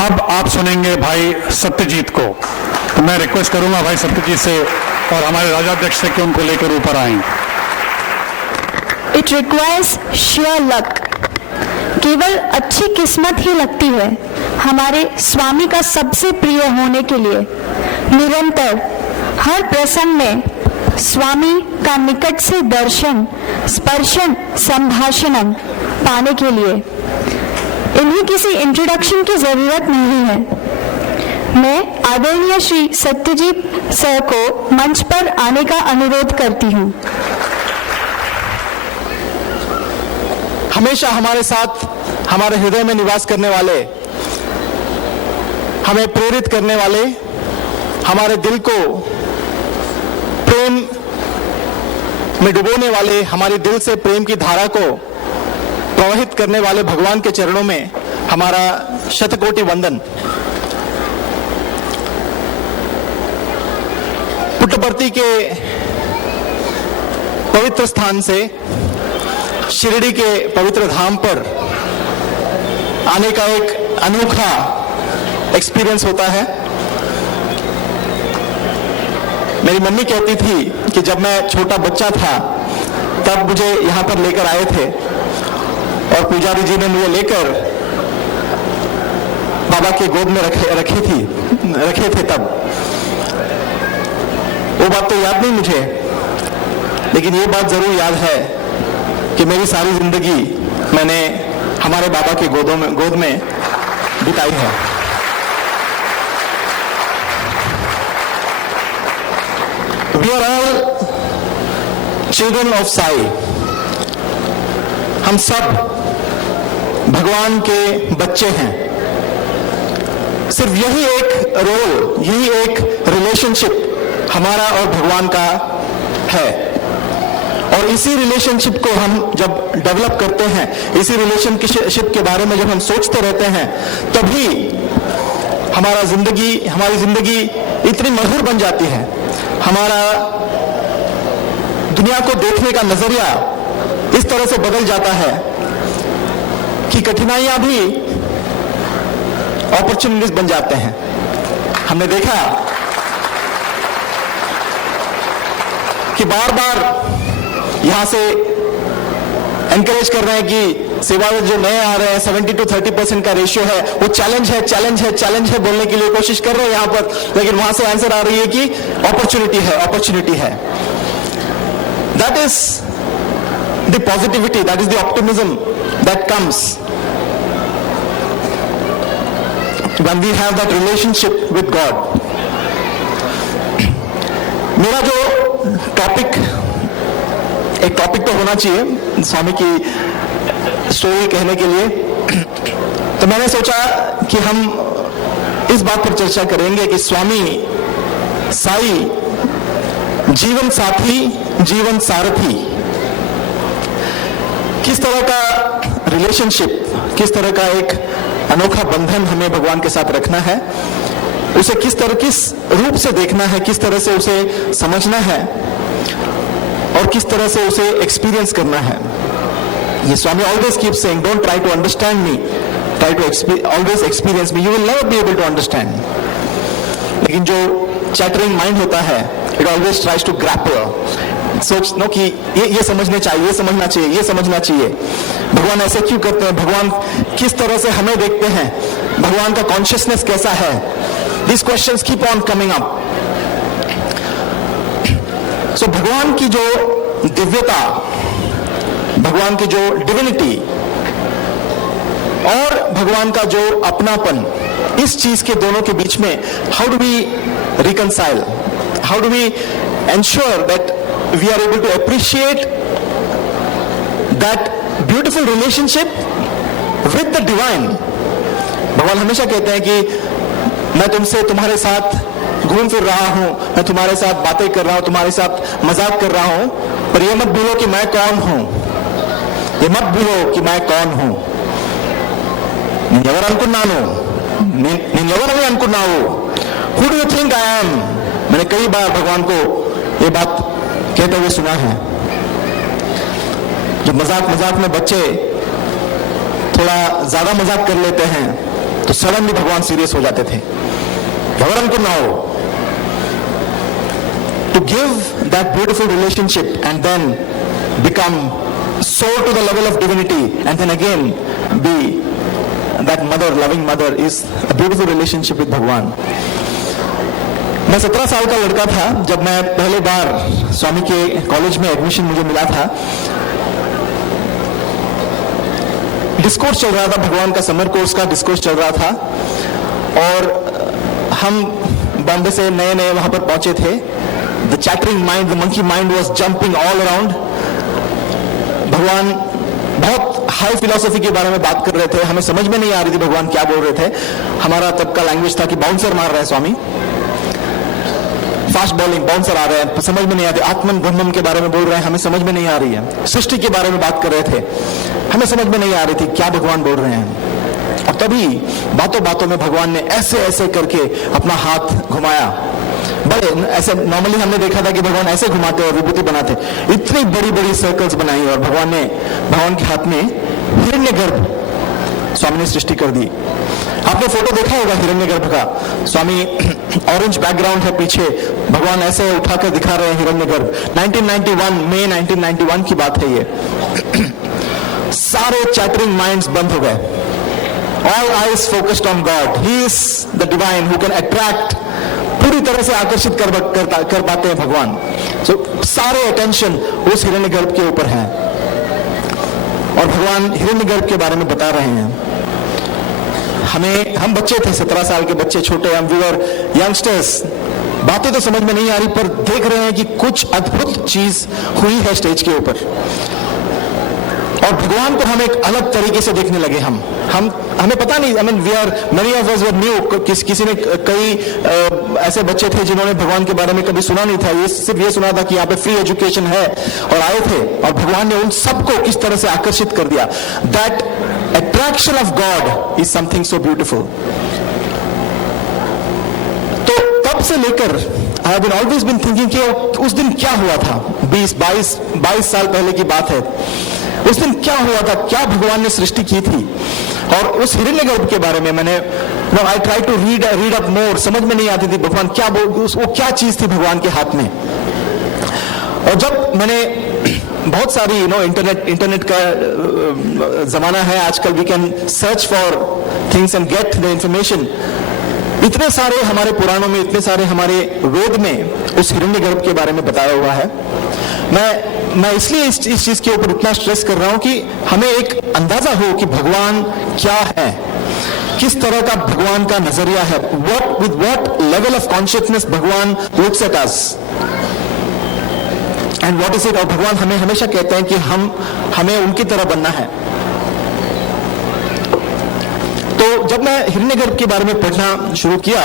अब आप सुनेंगे भाई सत्यजीत को। तो मैं रिक्वेस्ट करूंगा भाई सत्यजीत से और हमारे राजाध्यक्ष से कि उनको लेकर ऊपर आएं। It requires share luck. केवल अच्छी किस्मत ही लगती है हमारे स्वामी का सबसे प्रिय होने के लिए। निरंतर हर प्रसंग में स्वामी का निकट से दर्शन, स्पर्शन, संभाषणम पाने के लिए इन्हें किसी इंट्रोडक्शन की जरूरत नहीं है। मैं आदरणीय श्री सत्यजीत सर को मंच पर आने का अनुरोध करती हूँ। हमेशा हमारे साथ, हमारे हृदय में निवास करने वाले, हमें प्रेरित करने वाले, हमारे दिल को प्रेम में डुबोने वाले, हमारे दिल से प्रेम की धारा को प्रवाहित करने वाले भगवान के चरणों में हमारा शतकोटि वंदन। पुट्टपर्ती के पवित्र स्थान से शिरडी के पवित्र धाम पर आने का एक अनोखा एक्सपीरियंस होता है। मेरी मम्मी कहती थी कि जब मैं छोटा बच्चा था तब मुझे यहाँ पर लेकर आए थे और पुजारी जी ने मुझे लेकर बाबा के गोद में रखे थे तब। वो बात तो याद नहीं मुझे, लेकिन ये बात जरूर याद है कि मेरी सारी जिंदगी मैंने हमारे बाबा के गोद में बिताई है। We are all children of Sai. हम सब भगवान के बच्चे हैं। सिर्फ यही एक रोल, यही एक रिलेशनशिप हमारा और भगवान का है। और इसी रिलेशनशिप को हम जब डेवलप करते हैं, इसी रिलेशनशिप के बारे में जब हम सोचते रहते हैं, तभी हमारी जिंदगी इतनी मधुर बन जाती है। हमारा दुनिया को देखने का नजरिया इस तरह से बदल जाता है कि कठिनाइयां भी अपॉर्चुनिटीज बन जाते हैं। हमने देखा कि बार बार यहां से एनकरेज कर रहे हैं कि सेवा में जो नए आ रहे हैं 70 to 30% का रेशियो है, वो चैलेंज है बोलने के लिए कोशिश कर रहे हैं यहां पर, लेकिन वहां से आंसर आ रही है कि अपॉर्चुनिटी है। That is the positivity, that is the optimism that comes when we have that relationship with God। मेरा जो एक टॉपिक तो होना चाहिए स्वामी की स्टोरी कहने के लिए, तो मैंने सोचा कि हम इस बात पर चर्चा करेंगे कि स्वामी साई जीवन साथी, जीवन सारथी, किस तरह का रिलेशनशिप, किस तरह का एक अनोखा बंधन हमें भगवान के साथ रखना है, उसे किस रूप से देखना है, किस तरह से उसे समझना है और किस तरह से उसे एक्सपीरियंस करना है। ये Swami always keep saying, don't try to understand me, try to always experience me, you will never be able to understand. लेकिन जो चैटरिंग माइंड होता है, it always tries to grapple, सोचना कि ये समझना चाहिए। भगवान ऐसे क्यों करते हैं, भगवान किस तरह से हमें देखते हैं, भगवान का कॉन्शियसनेस कैसा है। This questions keep on coming up. So भगवान की जो दिव्यता, भगवान की जो डिविनिटी और भगवान का जो अपनापन, इस चीज के दोनों के बीच में how do we reconcile, how do we ensure that we are able to appreciate that beautiful relationship with the divine। भगवान हमेशा कहते हैं कि मैं तुम्हारे साथ घूम फिर रहा हूं, मैं तुम्हारे साथ बातें कर रहा हूं, तुम्हारे साथ मजाक कर रहा हूं, पर ये मत भूलो कि मैं कौन हूं, ये मत भूलो कि मैं कौन हूं। ఎవరు అనుకున్నాను, నేను ఎవరని అనుకున్నావు, who do you think I am। मैंने कई बार भगवान को ये बात कहते हुए सुना है। जो मजाक में बच्चे थोड़ा ज्यादा मजाक कर लेते हैं तो सडनली भगवान सीरियस हो जाते थे। गौरम को ना हो, to give that beautiful relationship and then become soar to the level of divinity and then again be that mother, loving mother is a beautiful relationship with भगवान। मैं 17 साल का लड़का था जब मैं पहले बार स्वामी के कॉलेज में एडमिशन मुझे मिला था। डिस्कोर्स चल रहा था, भगवान का समर कोर्स का डिस्कोर्स चल रहा था और हम बॉम्बे से नए नए वहां पर पहुंचे थे। The chattering mind, the monkey mind was jumping all around। भगवान बहुत हाई फिलॉसफी के बारे में बात कर रहे थे, हमें समझ में नहीं आ रही थी भगवान क्या बोल रहे थे। हमारा तब का लैंग्वेज था कि बाउंसर मार रहे हैं स्वामी, फास्ट बॉलिंग बाउंसर आ रहे हैं, समझ में नहीं आती। आत्मन ब्रह्मम के बारे में बोल रहे हैं, हमें समझ में नहीं आ रही है। सृष्टि के बारे में बात कर रहे थे, हमें समझ में नहीं आ रही थी क्या भगवान बोल रहे हैं। और तभी बातों बातों में भगवान ने ऐसे ऐसे करके अपना हाथ घुमाया। बड़े ऐसे नॉर्मली हमने देखा था कि भगवान ऐसे घुमाते और विभूति बनाते, इतनी बड़ी बड़ी सर्कल्स बनाई और भगवान के हाथ में हिरण्यगर्भ स्वामी ने सृष्टि कर दी। आपने फोटो देखा होगा हिरण्यगर्भ का, स्वामी ऑरेंज बैकग्राउंड है पीछे, भगवान ऐसे उठाकर दिखा रहे हैं हिरण्यगर्भ। 1991 मई 1991 की बात है ये। सारे चैटरिंग माइंड्स बंद हो गए। All eyes focused on God. He is the divine who can attract, पूरी तरह से आकर्षित कर पाते हैं भगवान। So, सारे अटेंशन उस हिरण्यगर्भ के ऊपर है और भगवान हिरण्यगर्भ के बारे में बता रहे हैं। हम बच्चे थे, 17 साल के बच्चे, छोटे, हम व्यूअर यंगस्टर्स, बातें तो समझ में नहीं आ रही पर देख रहे हैं कि कुछ अद्भुत चीज हुई है स्टेज के ऊपर और भगवान को हम एक अलग तरीके से देखने लगे। हमें पता नहीं, I mean we are many of us were new. किसी ने कई ऐसे बच्चे थे जिन्होंने भगवान के बारे में कभी सुना नहीं था, ये सिर्फ ये सुना था कि यहाँ पे फ्री एजुकेशन है और आए थे और भगवान ने उन सबको किस तरह से आकर्षित कर दिया। That attraction of God is something so beautiful. तो तब से लेकर I have always been thinking कि उस दिन क्या हुआ था, 22 साल पहले की बात है। उस दिन क्या हुआ था, क्या भगवान ने सृष्टि की थी। और उस हिरण्यगर्भ के बारे में मैंने I try to read up more, समझ में नहीं आती थी भगवान क्या वो क्या चीज थी भगवान के हाथ में। और जब मैंने बहुत सारी इंटरनेट का जमाना है आजकल, we can search for things and get the information. इतने सारे हमारे पुराणों में, इतने सारे हमारे वेद में उस हिरण्यगर्भ के बारे में बताया हुआ है। मैं इसलिए इस चीज के ऊपर इतना स्ट्रेस कर रहा हूं कि हमें एक अंदाजा हो कि भगवान क्या है, किस तरह का भगवान का नजरिया है, with what level of consciousness Bhagwan looks at us and what is it. और भगवान हमें हमेशा कहते हैं कि हमें उनकी तरह बनना है। तो जब मैं हिरण्यगर्भ के बारे में पढ़ना शुरू किया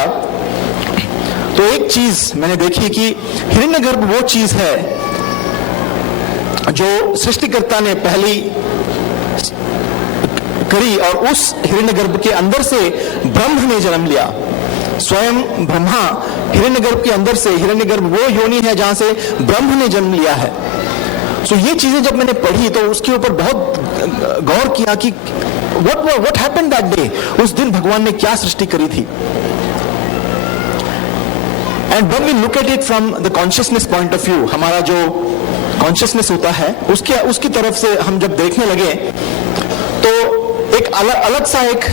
तो एक चीज मैंने देखी कि हिरण्यगर्भ वो चीज है जो सृष्टिकर्ता ने पहली करी और उस हिरण्यगर्भ के अंदर से ब्रह्म ने जन्म लिया। स्वयं ब्रह्मा हिरण्यगर्भ के अंदर से, हिरण्यगर्भ वो योनि है जहां से ब्रह्म ने जन्म लिया है। सो ये चीजें जब मैंने पढ़ी तो उसके ऊपर बहुत गौर किया कि what happened that day, उस दिन भगवान ने क्या सृष्टि करी थी। And when we look at it from the consciousness point of view, हमारा जो कॉन्शियसनेस होता है उसकी तरफ से हम जब देखने लगे तो एक अलग सा एक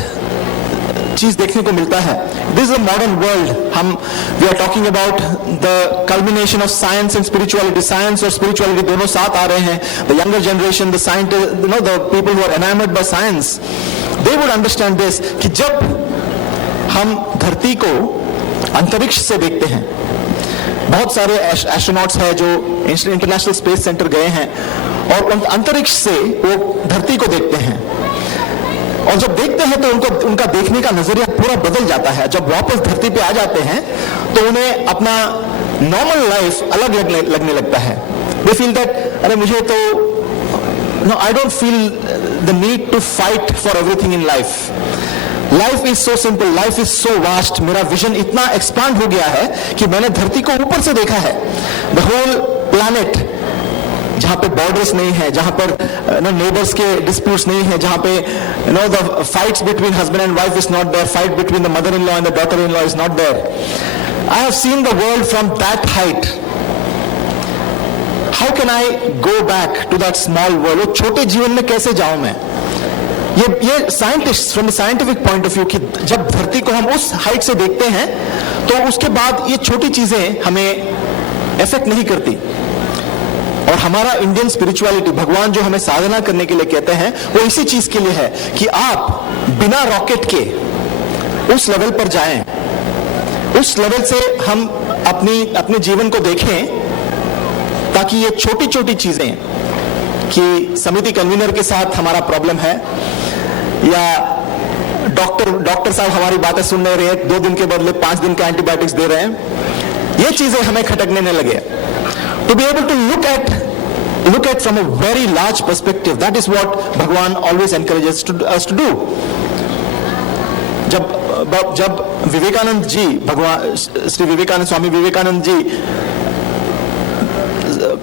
चीज देखने को मिलता है। This is a modern world. We are talking about the culmination of science and spirituality. Science और स्पिरिचुअलिटी दोनों साथ आ रहे हैं। The younger generation, the scientist, the people who are enamoured by science, they would understand this कि जब हम धरती को अंतरिक्ष से देखते हैं, बहुत सारे एस्ट्रोनॉट्स हैं जो इंटरनेशनल स्पेस सेंटर गए हैं और अंतरिक्ष से वो धरती को देखते हैं और जब देखते हैं तो उनका देखने का नजरिया पूरा बदल जाता है। जब वापस धरती पे आ जाते हैं तो उन्हें अपना नॉर्मल लाइफ अलग लगने लगता है। दे फील दैट अरे मुझे तो I don't feel the need to fight for everything in life. Life is so simple, life is so vast. मेरा विजन इतना एक्सपांड हो गया है कि मैंने धरती को ऊपर से देखा है। द होल प्लैनेट जहां पे बॉर्डर्स नहीं है, जहां पर नेबर्स के डिस्प्यूट्स नहीं है, जहां पे the fights between husband and wife is not there, fight between the mother in law and the daughter in law is not there. I have seen the world from that height. How can I go back to that small world? वो छोटे जीवन में कैसे जाऊं मैं? ये scientist from the scientific point of view कि जब धरती को हम उस हाइट से देखते हैं तो उसके बाद ये छोटी चीजें हमें इफेक्ट नहीं करती। और हमारा इंडियन स्पिरिचुअलिटी, भगवान जो हमें साधना करने के लिए कहते हैं, वो इसी चीज के लिए है कि आप बिना रॉकेट के उस लेवल पर जाएं, उस लेवल से हम अपने जीवन को देखें, ताकि ये छोटी छोटी चीजें कि समिति कन्वीनर के साथ हमारा प्रॉब्लम है, या डॉक्टर साहब हमारी बातें सुन नहीं रहे हैं, 2 दिन के बदले 5 दिन के एंटीबायोटिक्स दे रहे हैं, ये चीजें हमें खटकने न लगे। To be able to look at from a very large perspective, that is what Bhagwan always encourages us to do. जब विवेकानंद जी, भगवान श्री विवेकानंद, स्वामी विवेकानंद जी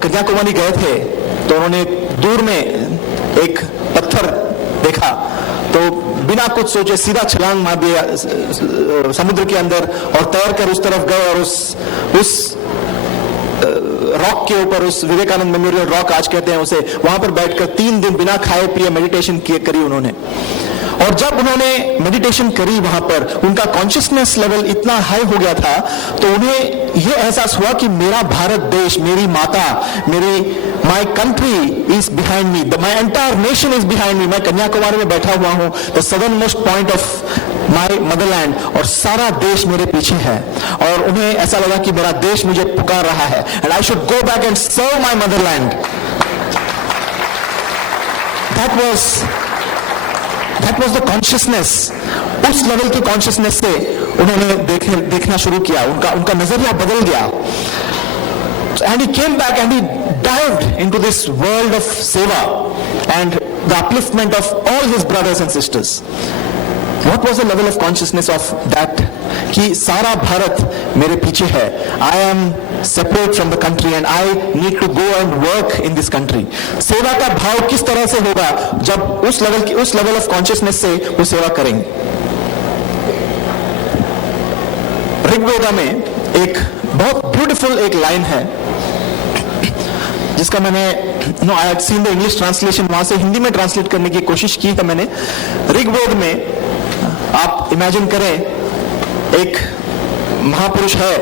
कन्याकुमारी गए थे, तो उन्होंने दूर में एक पत्थर देखा, तो बिना कुछ सोचे सीधा छलांग मार दिया समुद्र के अंदर और तैरकर उस तरफ गए, और उस रॉक के ऊपर, उस विवेकानंद मेमोरियल रॉक आज कहते हैं उसे, वहां पर बैठकर 3 दिन बिना खाए पिए मेडिटेशन करी उन्होंने। और जब उन्होंने मेडिटेशन करी वहां पर, उनका कॉन्शियसनेस लेवल इतना हाई हो गया था, तो उन्हें यह एहसास हुआ कि मेरा भारत देश, मेरी माता, my country is behind me, my entire nation is behind me. मैं कन्याकुमारी में बैठा हुआ हूं, the southern most point of my Motherland, और सारा देश मेरे पीछे है। और उन्हें ऐसा लगा कि मेरा देश मुझे पुकार रहा है, and I should go back and serve my motherland. That was the consciousness. उस लेवल की कॉन्शियसनेस से उन्होंने देखना शुरू किया, उनका नजरिया बदल गया। And he came back and he dived into this world of seva and the upliftment of all his brothers and sisters. What was the level of consciousness of that? कि सारा भारत मेरे पीछे है, I am separate from the country and I need to go and work in this country. सेवा का भाव किस तरह से होगा जब उस लेवल ऑफ कॉन्शियसनेस से वो सेवा करेंगे। ऋग्वेदा में एक बहुत ब्यूटीफुल एक लाइन है, जिसका मैंने I had seen the English translation, वहां से हिंदी में ट्रांसलेट करने की कोशिश की है मैंने। ऋग्वेद में आप इमेजिन करें, एक महापुरुष है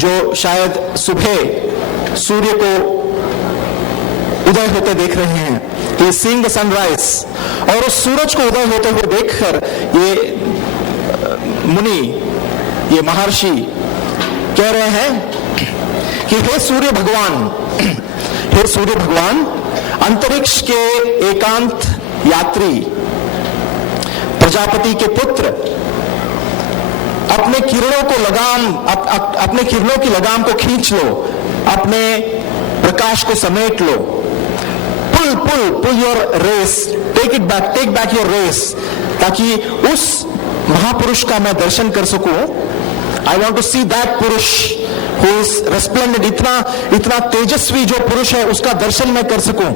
जो शायद सुबह सूर्य को उदय होते देख रहे हैं, he is seeing the sunrise, और उस सूरज को उदय होते हुए देखकर ये मुनि, ये महर्षि कह रहे हैं कि हे सूर्य भगवान, हे सूर्य भगवान, अंतरिक्ष के एकांत यात्री, प्रजापति के पुत्र, अपने किरणों को अपने किरणों की लगाम को खींच लो, अपने प्रकाश को समेट लो, pull your rays, take back your rays, ताकि उस महापुरुष का मैं दर्शन कर सकूं। I want to see that purush who is resplendent, इतना तेजस्वी जो पुरुष है, उसका दर्शन मैं कर सकूं।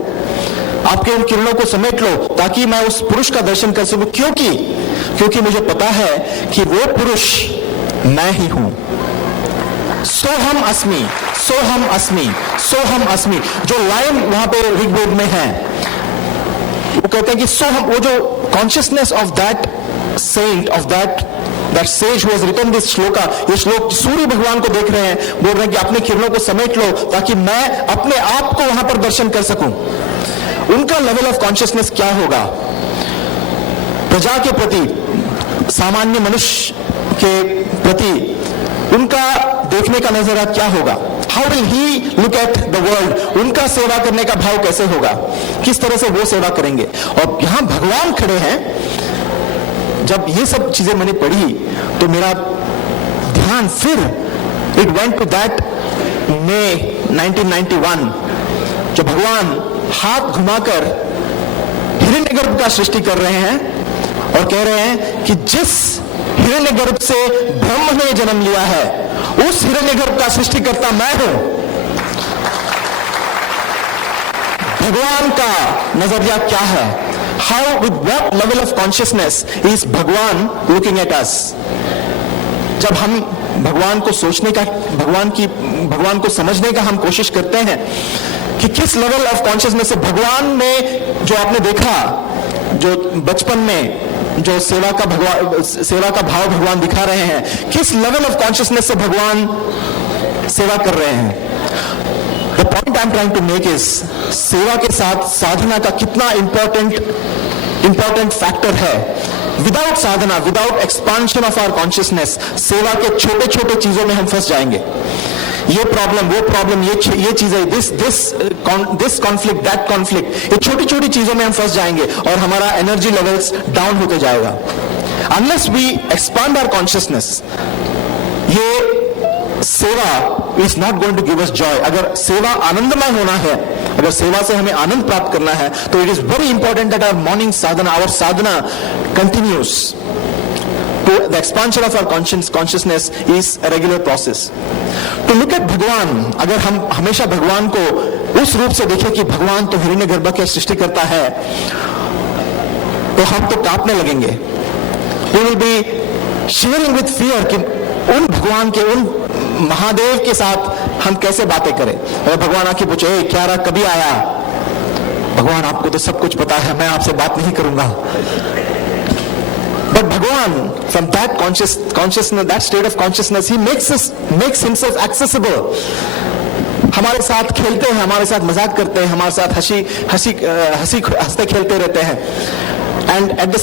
आपके उन किरणों को समेट लो ताकि मैं उस पुरुष का दर्शन कर सकूं, क्योंकि मुझे पता है कि वो पुरुष मैं ही हूं। सोहम अस्मि, सोहम अस्मि, सोहम अस्मि, जो लाइन वहां पे ऋग्वेद में है, वो कहते हैं कि सोहम, वो जो consciousness of that saint, of that sage who has written this shloka, ये श्लोक सूर्य भगवान को देख रहे हैं, बोल रहे हैं कि अपने किरणों को समेट लो ताकि मैं अपने आप को वहां पर दर्शन कर सकूं। उनका लेवल ऑफ कॉन्शियसनेस क्या होगा प्रजा के प्रति, सामान्य मनुष्य के प्रति, उनका देखने का नजरिया क्या होगा? How will he look at the world? उनका सेवा करने का भाव कैसे होगा? किस तरह से वो सेवा करेंगे? और यहां भगवान खड़े हैं। जब ये सब चीजें मैंने पढ़ी तो मेरा ध्यान फिर इट वेंट टू दैट मई 1991, जो भगवान हाथ घुमाकर हिरण्यगर्भ का सृष्टि कर रहे हैं और कह रहे हैं कि जिस हिरण्यगर्भ से ब्रह्म ने जन्म लिया है, उस हिरण्यगर्भ का सृष्टिकर्ता मैं हूं। भगवान का नजरिया क्या है, how with what level of consciousness is भगवान लुकिंग एट अस। जब हम भगवान को सोचने का, भगवान को समझने का हम कोशिश करते हैं कि किस लेवल ऑफ कॉन्शियसनेस से भगवान में, जो आपने देखा जो बचपन में जो सेवा का भाव भगवान दिखा रहे हैं, किस लेवल ऑफ कॉन्शियसनेस से भगवान सेवा कर रहे हैं। The point I am trying to make is, सेवा के साथ साधना का कितना इंपॉर्टेंट फैक्टर है। Without sadhana, without expansion of our consciousness, सेवा के छोटे छोटे चीजों में हम फंस जाएंगे। ये प्रॉब्लम, वो प्रॉब्लम, ये चीजें, दिस कॉन्फ्लिक्ट, दैट कॉन्फ्लिक्ट, ये छोटी छोटी चीजों में हम फंस जाएंगे और हमारा एनर्जी लेवल्स डाउन होते जाएगा। Unless we expand our consciousness, ये सेवा is not going to give us joy. अगर सेवा आनंदमय होना है, अगर सेवा से हमें आनंद प्राप्त करना है, तो it is very important that our morning sadhana, our sadhana continues to the expansion of our consciousness is a regular process. To look at Bhagwan, अगर हम हमेशा भगवान को उस रूप से देखें कि भगवान तो हिरण्यगर्भ के सृष्टि करता है, तो हम तो कांपने लगेंगे। We will be shivering with fear कि उन भगवान के, उन महादेव के साथ हम कैसे बातें करें। अगर भगवान आके पूछे, क्या रहा, कभी आया? भगवान, आपको तो सब कुछ पता है, मैं आपसे बात नहीं करूंगा। बट भगवान, from that consciousness, that state of consciousness, he makes himself accessible. हमारे साथ खेलते हैं, हमारे साथ मजाक करते हैं, हमारे साथ हंसते खेलते रहते हैं, एंड एट द